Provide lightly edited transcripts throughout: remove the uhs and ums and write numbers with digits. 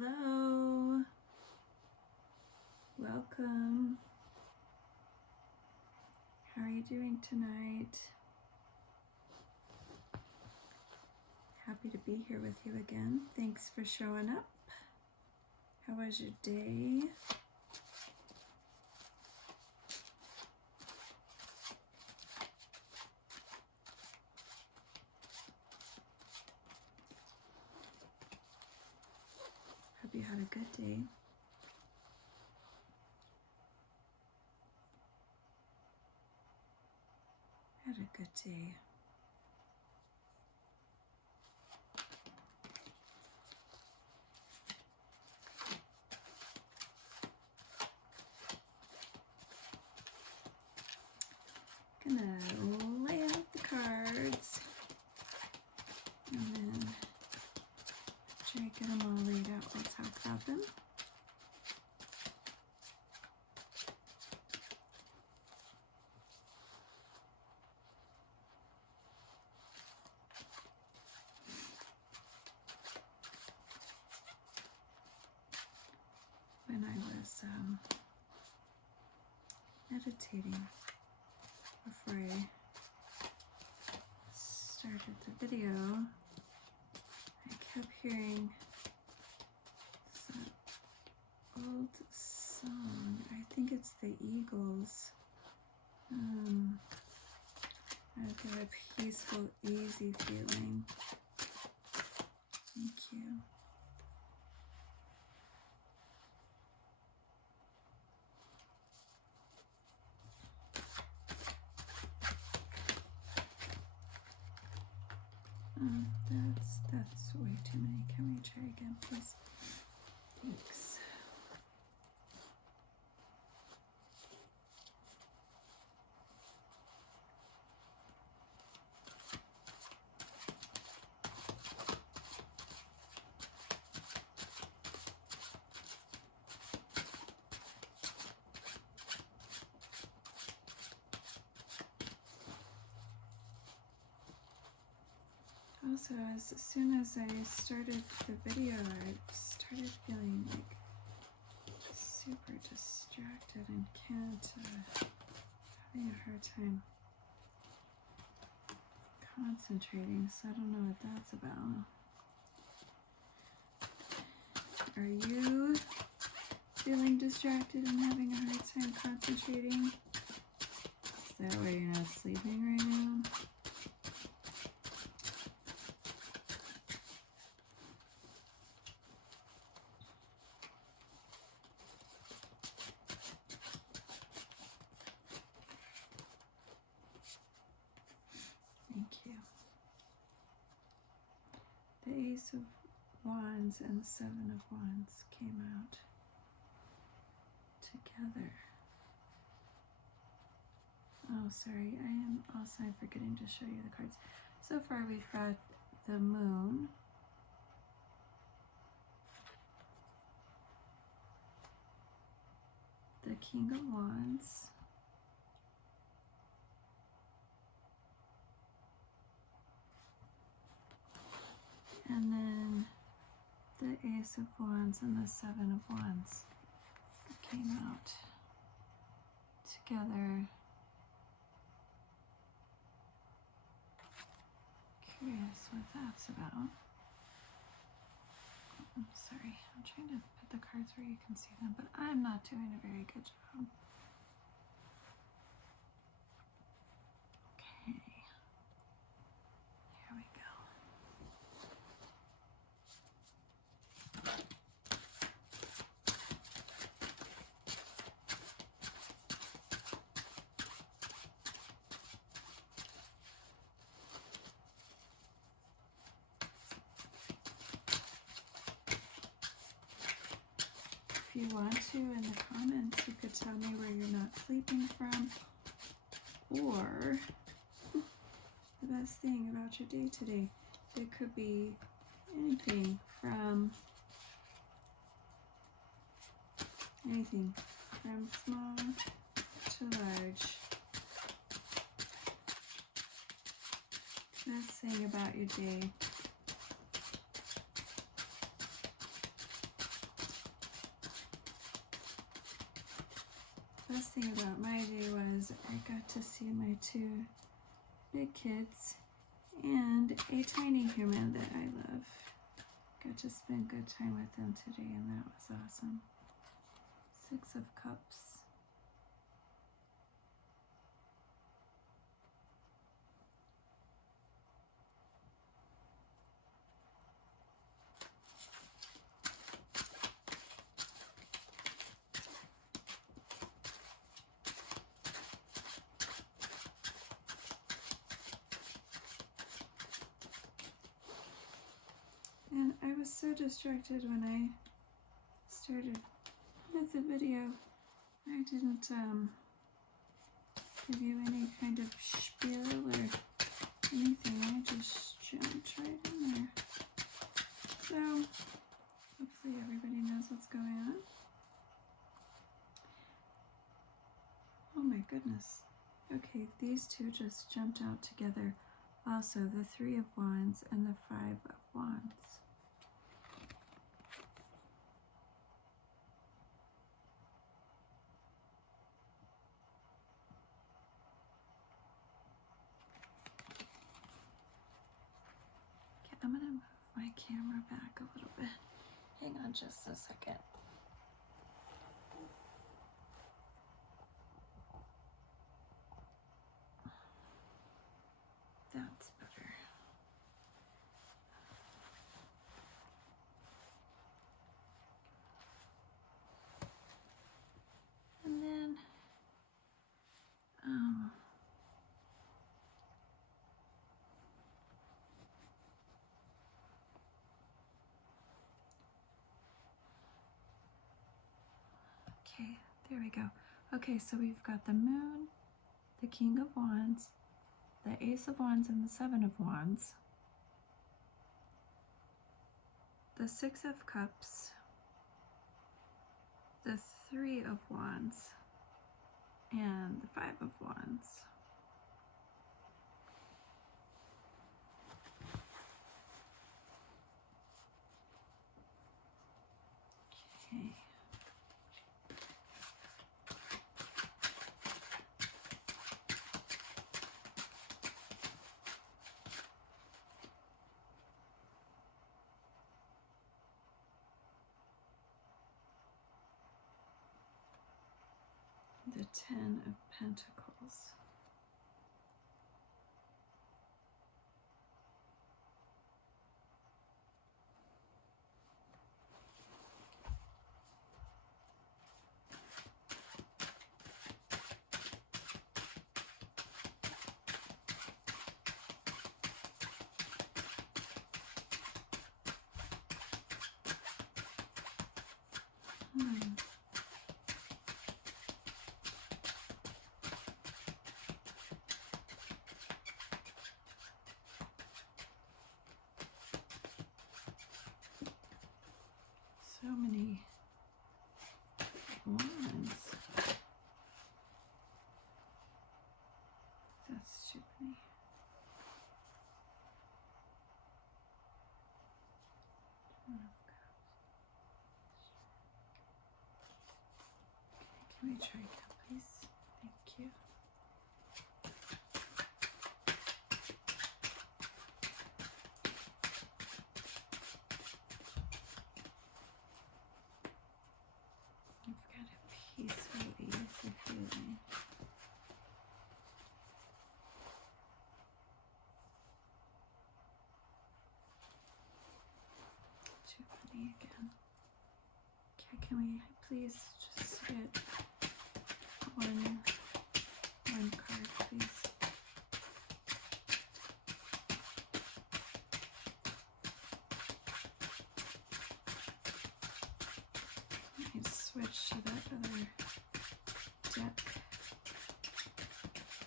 Hello, welcome. How are you doing tonight? Happy to be here with you again. Thanks for showing up. How was your day? Hope you had a good day. Had a good day. Gonna lay out the cards and then after I get them all laid out, we'll talk about them. When I was meditating before I started the video, I kept hearing some old song. I think it's the Eagles. I've got a peaceful, easy feeling. Thank you. That's way too many. Can we try again, please? Thanks. Also, as soon as I started the video, I started feeling like super distracted and having a hard time concentrating, so I don't know what that's about. Are you feeling distracted and having a hard time concentrating? Is that why you're not sleeping right now? Thank you. The Ace of Wands and the Seven of Wands came out together. Oh, sorry, I'm forgetting to show you the cards. So far we've got the Moon, the King of Wands, and then the Ace of Wands and the Seven of Wands came out together. Curious what that's about. I'm sorry, I'm trying to put the cards where you can see them, but I'm not doing a very good job. Okay, here we go. If you want to, in the comments, you could tell me where you're not sleeping from, or the best thing about your day today. It could be anything from small to large. Best thing about your day. best thing about my day was I got to see my two big kids and a tiny human that I love. Got to spend good time with them today, and that was awesome. 6 of Cups. And I was so distracted when I started with the video. I didn't give you any kind of spiel or anything. I just jumped right in there. So hopefully everybody knows what's going on. Oh my goodness. Okay, these two just jumped out together. Also, the 3 of Wands and the 5 of Wands. I'm going to move my camera back a little bit. Hang on just a second. That's better. And then, okay, there we go. Okay, so we've got the Moon, the King of Wands, the Ace of Wands, and the 7 of Wands, the 6 of Cups, the 3 of Wands, and the 5 of Wands. Okay. The 10 of Pentacles. So many wands. That's too many. Okay, can we try again, please? Thank you. I've got a peaceful, easy feeling. Too many again. Okay, can we please just get one card, please? Let me switch to that other deck.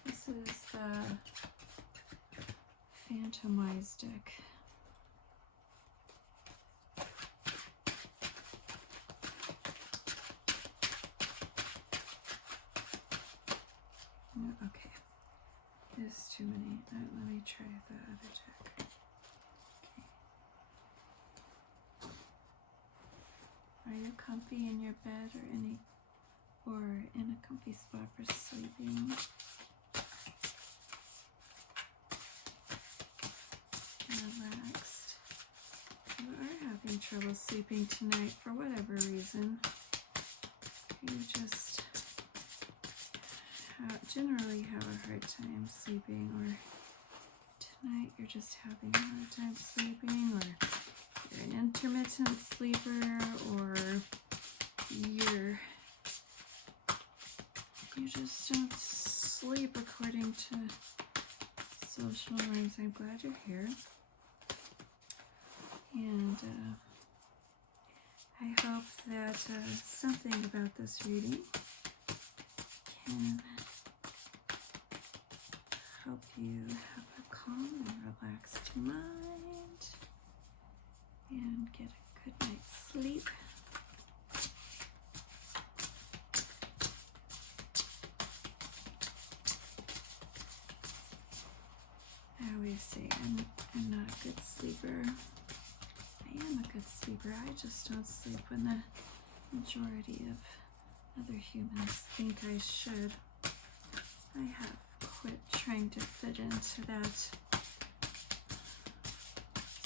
This is the Phantom Wise deck. No, okay, there's too many. Let me try the other deck. Okay. Are you comfy in your bed or any or in a comfy spot for sleeping. Relaxed. You are having trouble sleeping tonight for whatever reason. You just generally have a hard time sleeping, or tonight you're just having a hard time sleeping, or you're an intermittent sleeper, or you just don't sleep according to social norms. I'm glad you're here. And I hope that something about this reading can help you have a calm and relaxed mind and get a good night's sleep. I always say I'm not a good sleeper. I am a good sleeper. I just don't sleep when the majority of other humans think I should. I have quit trying to fit into that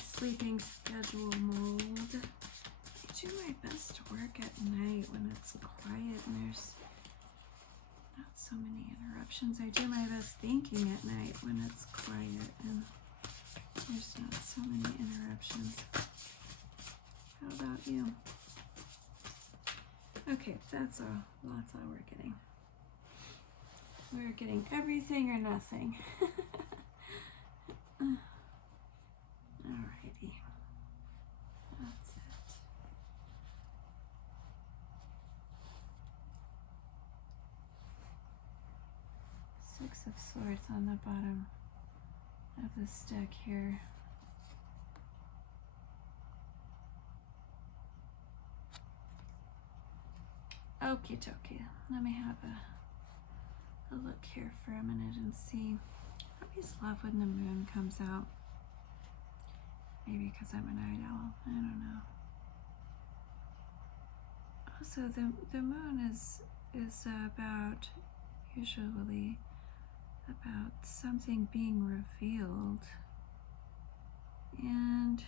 sleeping schedule mold. I do my best work at night when it's quiet and there's not so many interruptions. I do my best thinking at night when it's quiet and there's not so many interruptions. How about you? Okay, that's all we're getting. We're getting everything or nothing. Alrighty. That's it. Six of Swords on the bottom of this deck here. Okie dokie. Let me have a look here for a minute and see. I always love when the moon comes out. Maybe because I'm a night owl. I don't know. Also, the moon is about, usually about something being revealed. And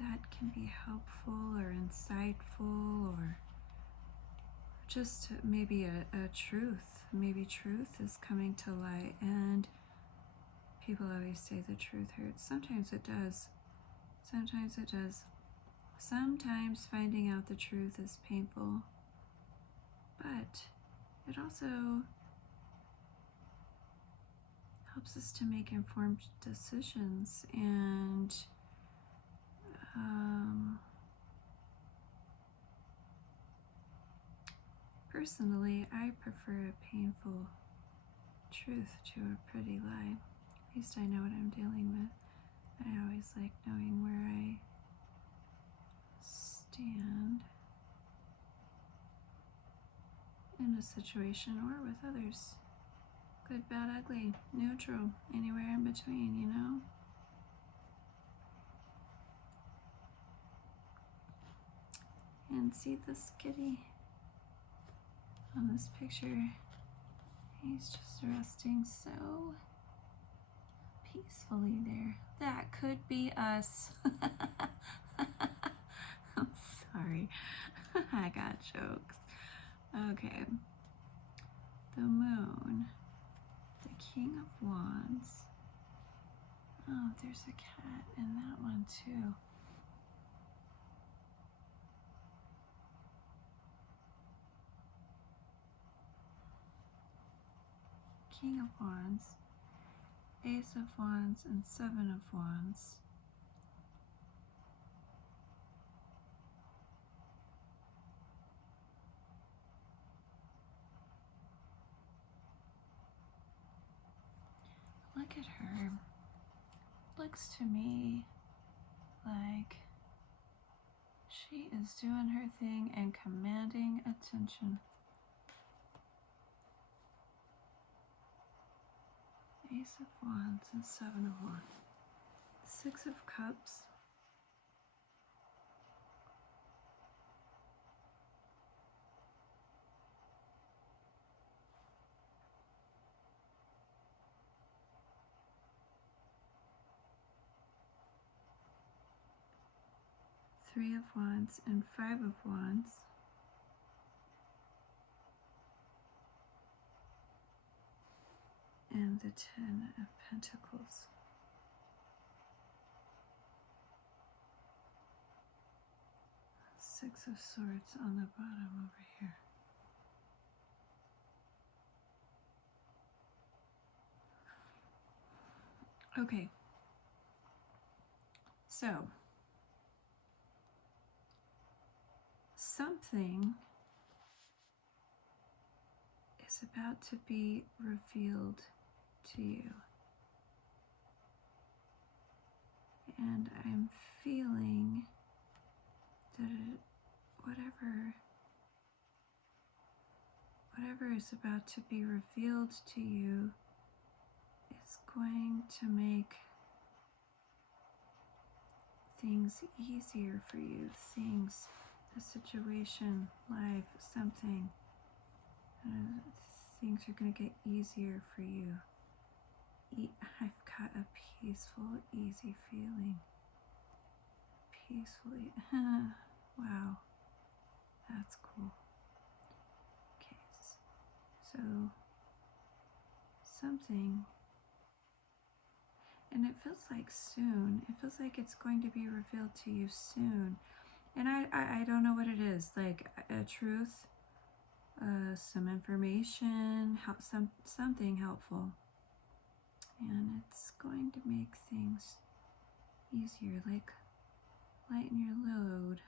that can be helpful or insightful, or just maybe a truth. Maybe truth is coming to light, and people always say the truth hurts. Sometimes it does. Sometimes it does. Sometimes finding out the truth is painful, but it also helps us to make informed decisions. And personally, I prefer a painful truth to a pretty lie. At least I know what I'm dealing with. I always like knowing where I stand in a situation or with others. Good, bad, ugly, neutral, anywhere in between, you know? And see this kitty on this picture? He's just resting so peacefully there. That could be us. I'm sorry. I got jokes. Okay. The moon. The King of Wands. Oh, there's a cat in that one too. King of Wands, Ace of Wands, and Seven of Wands. Look at her. Looks to me like she is doing her thing and commanding attention. Ace of Wands and Seven of Wands. Six of Cups. Three of Wands and Five of Wands. And the Ten of Pentacles. Six of Swords on the bottom over here. Okay. So, something is about to be revealed to you. And I'm feeling that whatever is about to be revealed to you is going to make things easier for you. Things, a situation, life, something. Things are going to get easier for you. I've got a peaceful, easy feeling. Peacefully. Wow. That's cool. Okay. So, something. And it feels like soon. It feels like it's going to be revealed to you soon. And I don't know what it is. Like a truth, some information, something helpful. And it's going to make things easier, like lighten your load.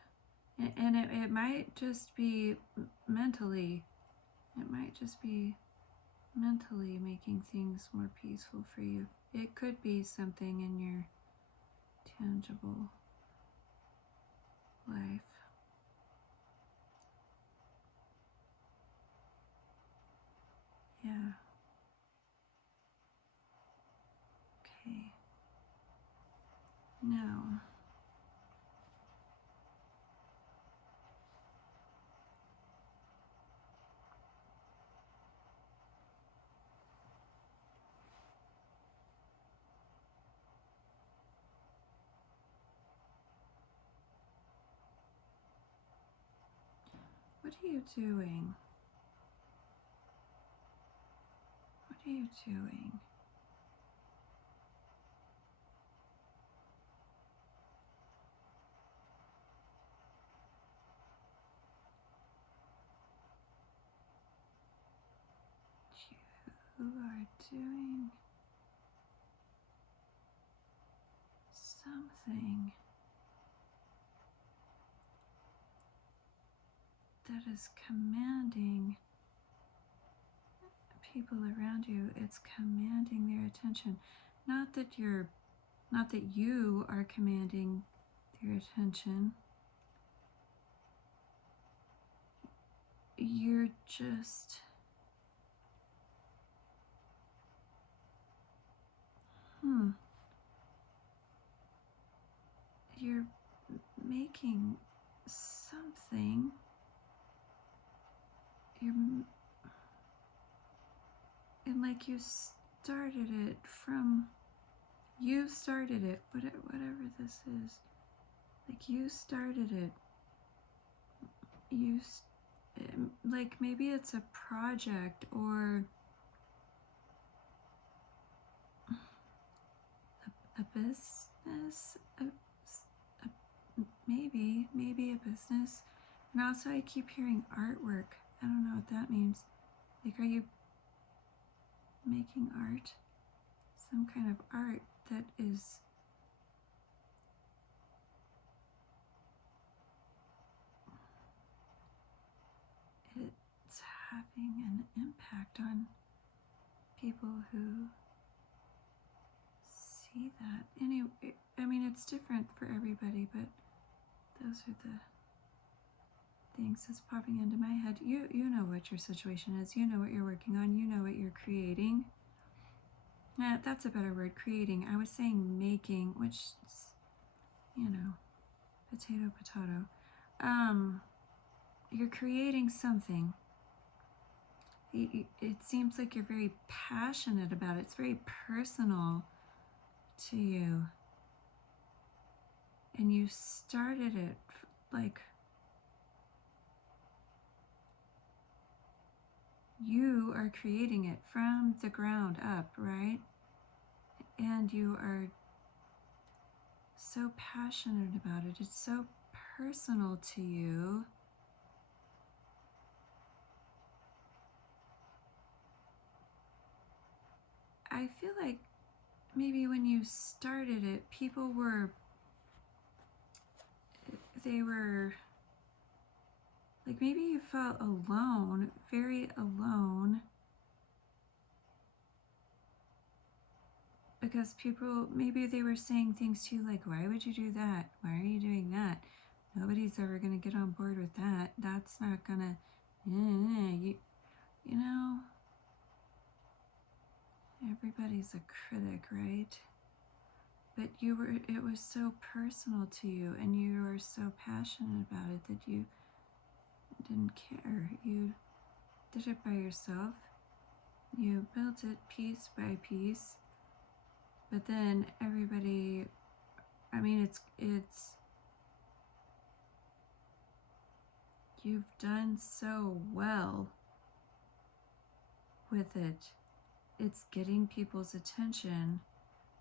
And it might just be mentally. It might just be mentally making things more peaceful for you. It could be something in your tangible life. Yeah. Okay. Now, what are you doing? What are you doing? You are doing something that is commanding people around you. It's commanding their attention. Not that you are commanding their attention. You're just you're making something. And like you started it, whatever this is. Like you started it. Like maybe it's a project or a business, maybe a business. And also I keep hearing artwork. I don't know what that means. Like, are you making art? Some kind of art that is it's having an impact on people who see that. Anyway, I mean, it's different for everybody, but those are the things that's popping into my head. You know what your situation is. You know what you're working on. You know what you're creating. That's a better word, creating. I was saying making, which is, potato. You're creating something. It seems like you're very passionate about it. It's very personal to you. And you started it like you are creating it from the ground up, right? And you are so passionate about it. It's so personal to you. I feel like maybe when you started it, people were, they were, like maybe you felt alone, very alone, because people, maybe they were saying things to you like, why would you do that? Why are you doing that? Nobody's ever going to get on board with that. That's not going to, you know, everybody's a critic, right? But you were, it was so personal to you, and you were so passionate about it that you didn't care. You did it by yourself. You built it piece by piece. But then everybody, I mean, it's you've done so well with it. It's getting people's attention,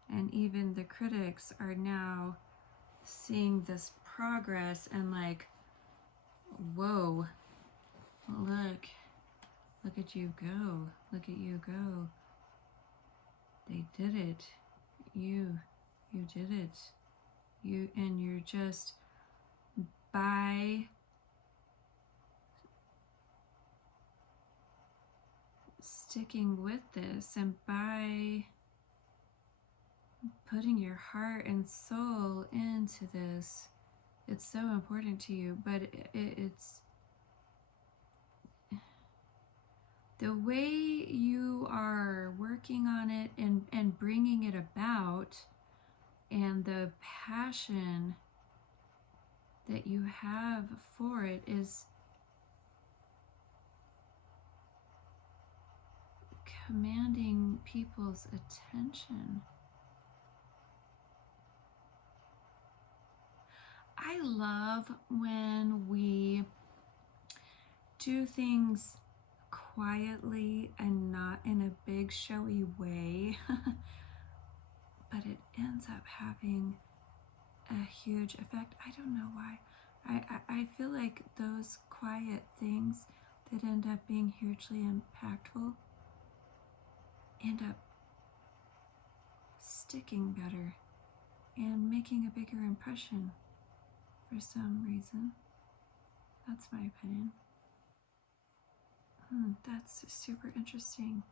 and even the critics are now seeing this progress and like, whoa, look at you go. Look at you go. They did it. You did it. And you're just, by sticking with this and by putting your heart and soul into this, it's so important to you. But it's the way you are working on it and bringing it about, and the passion that you have for it is commanding people's attention. I love when we do things quietly and not in a big showy way, but it ends up having a huge effect. I don't know why. I feel like those quiet things that end up being hugely impactful end up sticking better and making a bigger impression for some reason. That's my opinion. That's super interesting.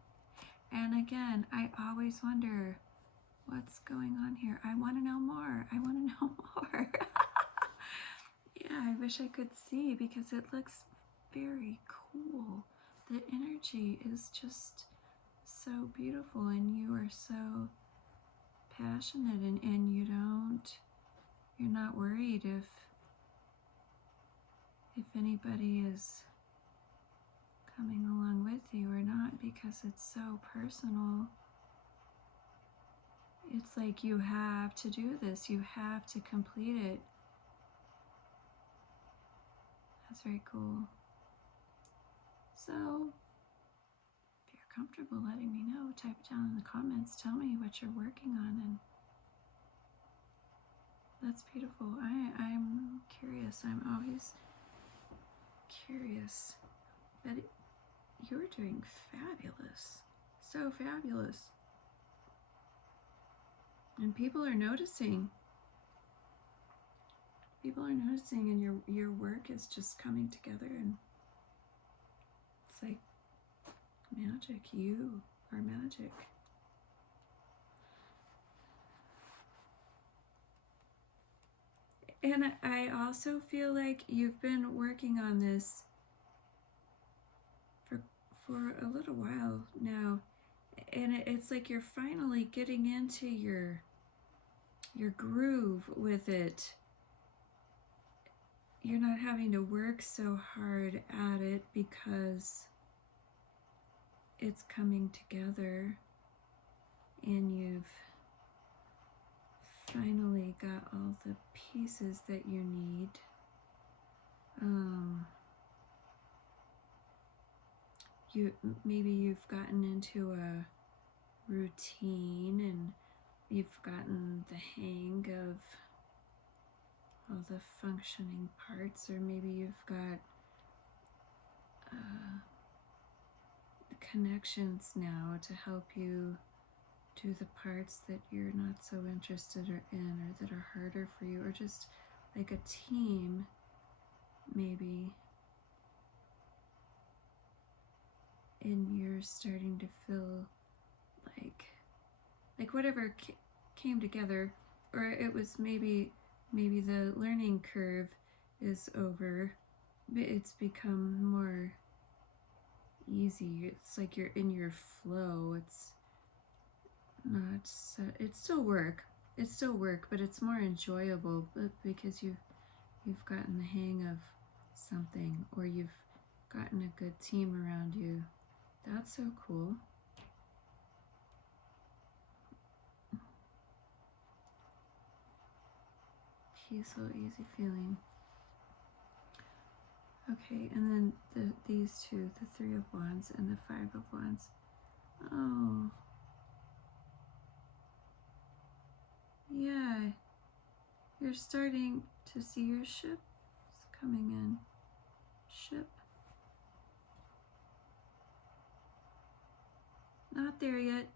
And again, I always wonder, what's going on here? I want to know more. I want to know more. Yeah, I wish I could see, because it looks very cool. The energy is just so beautiful, and you are so passionate, and you're not worried if anybody is coming along with you or not, because it's so personal. It's like you have to do this, you have to complete it. That's very cool. So, if you're comfortable letting me know, type it down in the comments. Tell me what you're working on, and that's beautiful. I'm curious. I'm always curious. But you're doing fabulous. So fabulous. And people are noticing. People are noticing, and your work is just coming together, and it's like magic. You are magic. And I also feel like you've been working on this for a little while now, and it's like you're finally getting into your groove with it. You're not having to work so hard at it because it's coming together, and you've finally got all the pieces that you need. maybe you've gotten into a routine and you've gotten the hang of all the functioning parts, or maybe you've got connections now to help you do the parts that you're not so interested in or that are harder for you, or just like a team maybe, and you're starting to feel like whatever came together, or it was maybe the learning curve is over, it's become more easy. It's like you're in your flow. It's not so, it's still work, but it's more enjoyable because you've gotten the hang of something, or you've gotten a good team around you. That's so cool. Peaceful, easy feeling. Okay, and then these two, the Three of Wands and the Five of Wands. Oh, yeah, you're starting to see your ship coming in. Ship. Not there yet,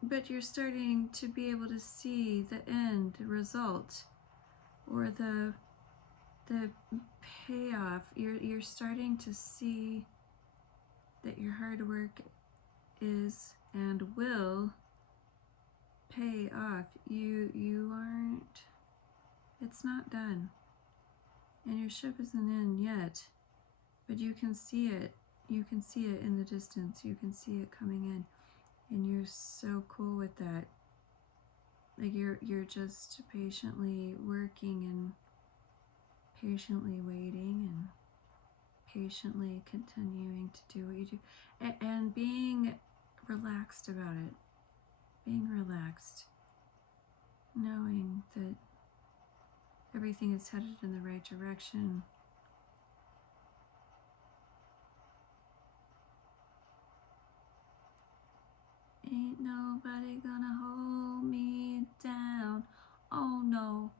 but you're starting to be able to see the end result, or the payoff. You're starting to see that your hard work is and will pay off. You aren't, it's not done, and your ship isn't in yet, but you can see it. You can see it in the distance. You can see it coming in, and you're so cool with that. Like you're just patiently working and patiently waiting and patiently continuing to do what you do, and being relaxed about it. Being relaxed, knowing that everything is headed in the right direction. Ain't nobody gonna hold me down. Oh no,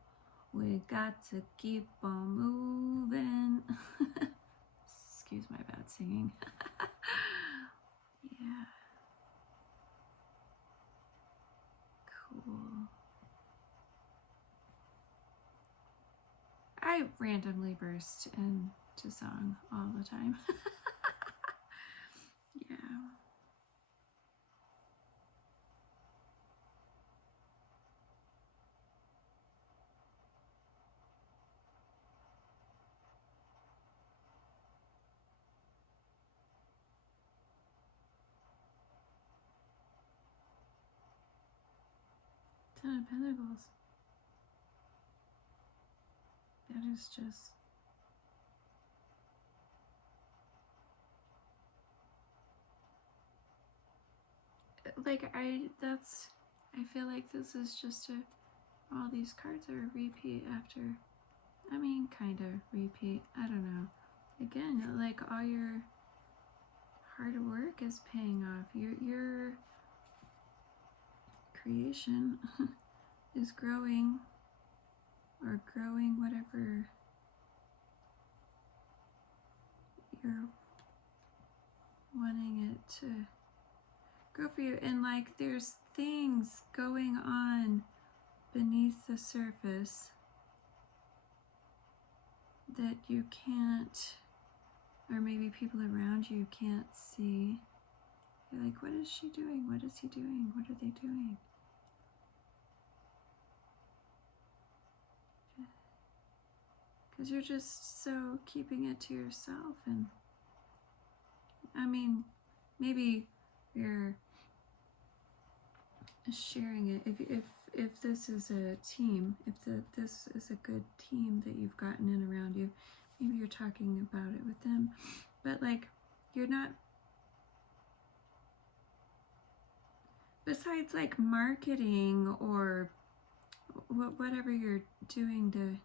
we got to keep on moving. Excuse my bad singing. Yeah. Cool. I randomly burst into song all the time. Yeah. Ten of Pentacles. That is just like I feel like this is just all these cards are a repeat after, I mean, kind of repeat, I don't know. Again, like all your hard work is paying off. Your creation is growing, or growing whatever you're wanting it to grow for you. And like there's things going on beneath the surface that you can't, or maybe people around you can't see. You're like, what is she doing? What is he doing? What are they doing? Because you're just so keeping it to yourself. And I mean, maybe you're sharing it. If this is a team, if this is a good team that you've gotten in around you, maybe you're talking about it with them. But like, you're not, besides like marketing or whatever you're doing to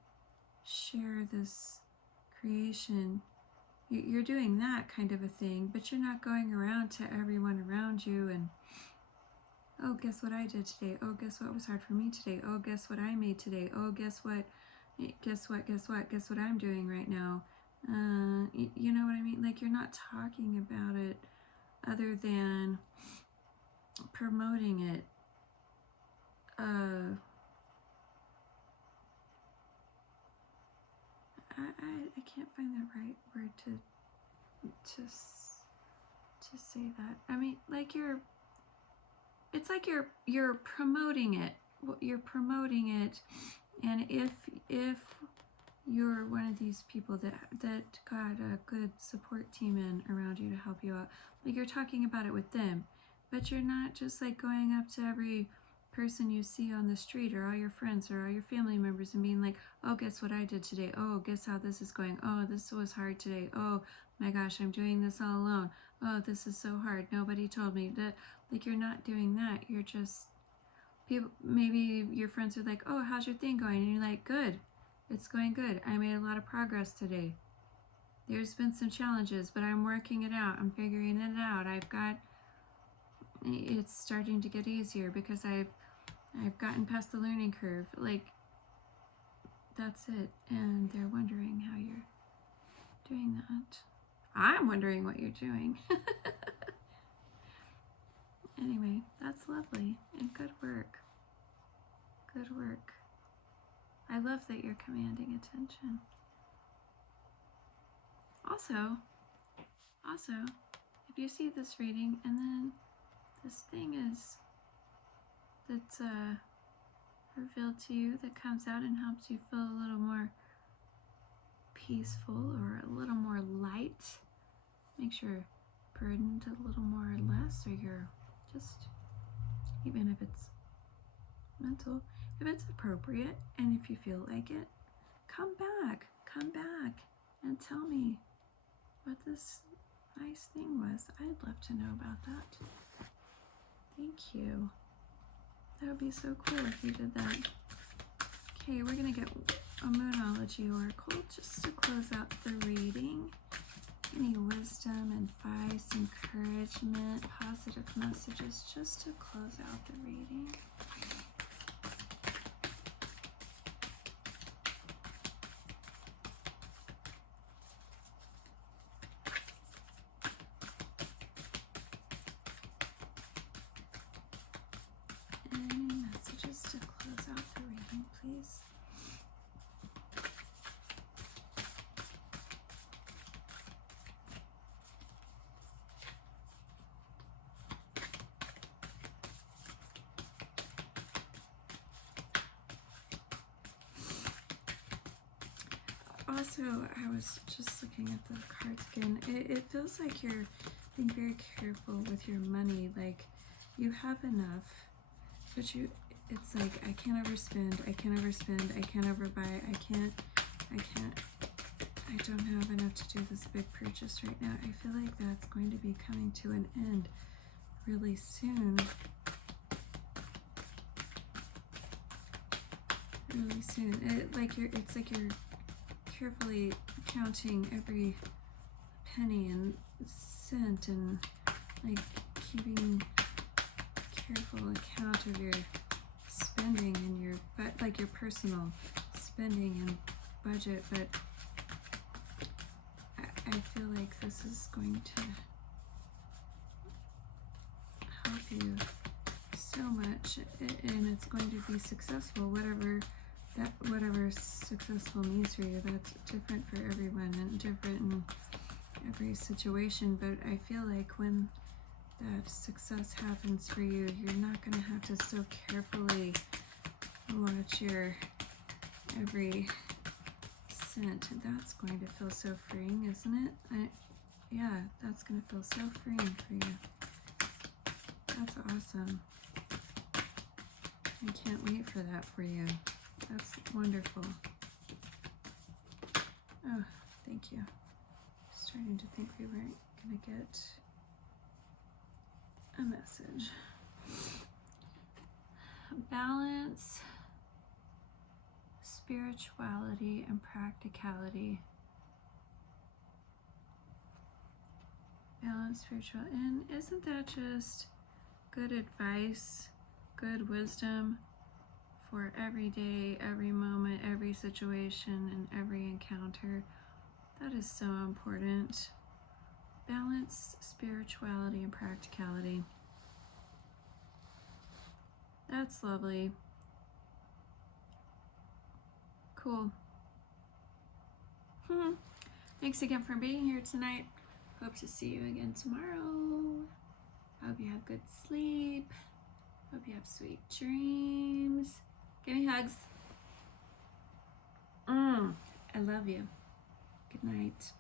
share this creation. You're doing that kind of a thing, but you're not going around to everyone around you and, oh, guess what I did today? Oh, guess what was hard for me today? Oh, guess what I made today? Oh, guess what? Guess what I'm doing right now? You know what I mean? Like, you're not talking about it other than promoting it. I can't find the right word to say that. I mean, like, it's like you're promoting it. You're promoting it, and if you're one of these people that got a good support team in around you to help you out, like, you're talking about it with them, but you're not just like going up to every person you see on the street or all your friends or all your family members and being like, oh, guess what I did today? Oh, guess how this is going? Oh, this was hard today. Oh my gosh, I'm doing this all alone. Oh, this is so hard. Nobody told me that. Like, you're not doing that. You're just, people, maybe your friends are like, oh, how's your thing going? And you're like, good. It's going good. I made a lot of progress today. There's been some challenges, but I'm working it out. I'm figuring it out. It's starting to get easier because I've gotten past the learning curve. Like, that's it. And they're wondering how you're doing that. I'm wondering what you're doing. Anyway, that's lovely and good work. Good work. I love that you're commanding attention. Also, if you see this reading and then this thing that's revealed to you that comes out and helps you feel a little more peaceful or a little more light, makes you burdened a little more or less, or you're just, even if it's mental, if it's appropriate and if you feel like it, come back and tell me what this nice thing was. I'd love to know about that. Thank you. That would be so cool if you did that. Okay, we're gonna get a Moonology oracle just to close out the reading. Any wisdom, advice, encouragement, positive messages just to close out the reading. Any messages to close out the reading, please? Also, I was just looking at the cards again. It feels like you're being very careful with your money. Like, you have enough, but it's like, I can't overspend, I can't overbuy, I don't have enough to do this big purchase right now. I feel like that's going to be coming to an end really soon. Really soon. It's like you're carefully counting every penny and cent and like keeping careful account of your spending and your personal spending and budget, but I feel like this is going to help you so much, and it's going to be successful, whatever successful means for you. That's different for everyone and different in every situation, but I feel like when that success happens for you, you're not going to have to so carefully watch your every cent. That's going to feel so freeing, isn't it? Yeah, that's going to feel so freeing for you. That's awesome. I can't wait for that for you. That's wonderful. Oh, thank you. Starting to think we weren't going to get a message. Balance, spirituality, and practicality. balance, spiritual, and isn't that just good advice, good wisdom for every day, every moment, every situation, and every encounter? That is so important. Balance, spirituality, and practicality. That's lovely. Cool. Thanks again for being here tonight. Hope to see you again tomorrow. Hope you have good sleep. Hope you have sweet dreams. Give me hugs. I love you. Good night.